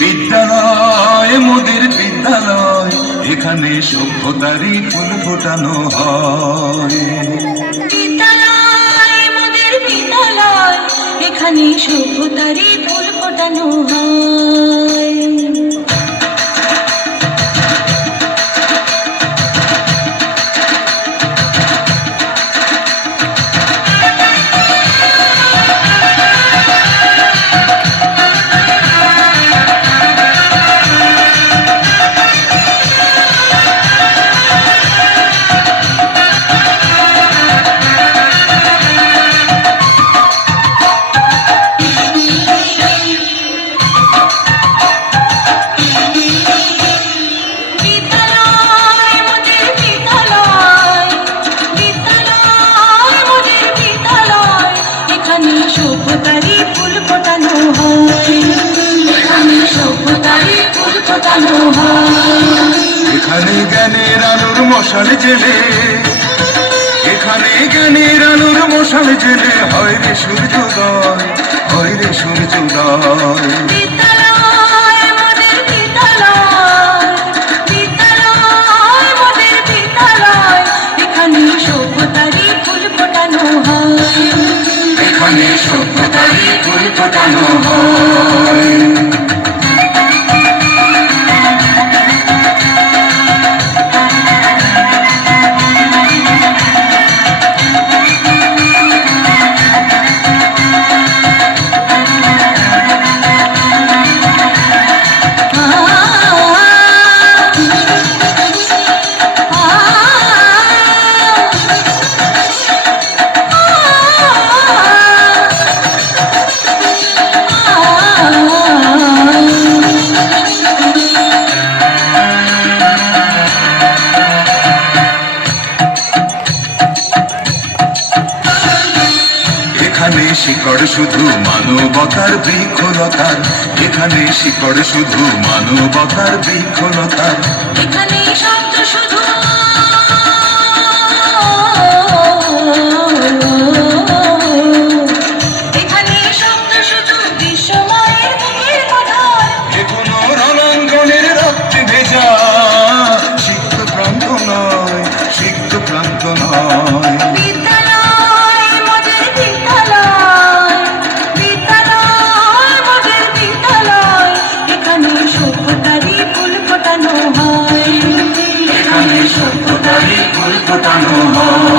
বিদ্যালয় মোদের বিদ্যালয়, এখানে সভ্যতারই ফুল ফোটানো হয়। বিদ্যালয় মোদের বিদ্যালয়, এখানে সভ্যতারই ফুল ফোটানো হয়। সভ্যতারই ফুল ফোটানো হয়, এখানে সভ্যতারই ফুল ফোটানো হয়। এখানে জ্ঞানের আলোর মশাল জেলে, এখানে জ্ঞানের আলোর মশাল জেলে হয় রে সূর্যোদয়, হয় রে সূর্যোদয়। বিদ্যালয় মোদের বিদ্যালয়, বিদ্যালয় মোদের বিদ্যালয়, এখানে সভ্যতারই ফুল ফোটানো হয়, এখানে সভ্যতারই ফুল ফোটানো হয়। এখানে শিকড় শুধু মানবতার বৃক্ষলতার, এখানে শিকড় শুধু মানবতার বৃক্ষলতার। এখানে শব্দ শুধু এখানে শব্দ শুধু বিশ্বময়ের বুকের কথার। এখনো রণাঙ্গনের রক্তে ভেজা সিক্ত প্রান্ত নয়, সিক্ত প্রান্ত নয়। বিদ্যালয় মোদের বিদ্যালয়, বিদ্যালয় মোদের বিদ্যালয়, এখানে সভ্যতারই ফুল ফোটানো হয়, এখানে সভ্যতারই ফুল ফোটানো হয়।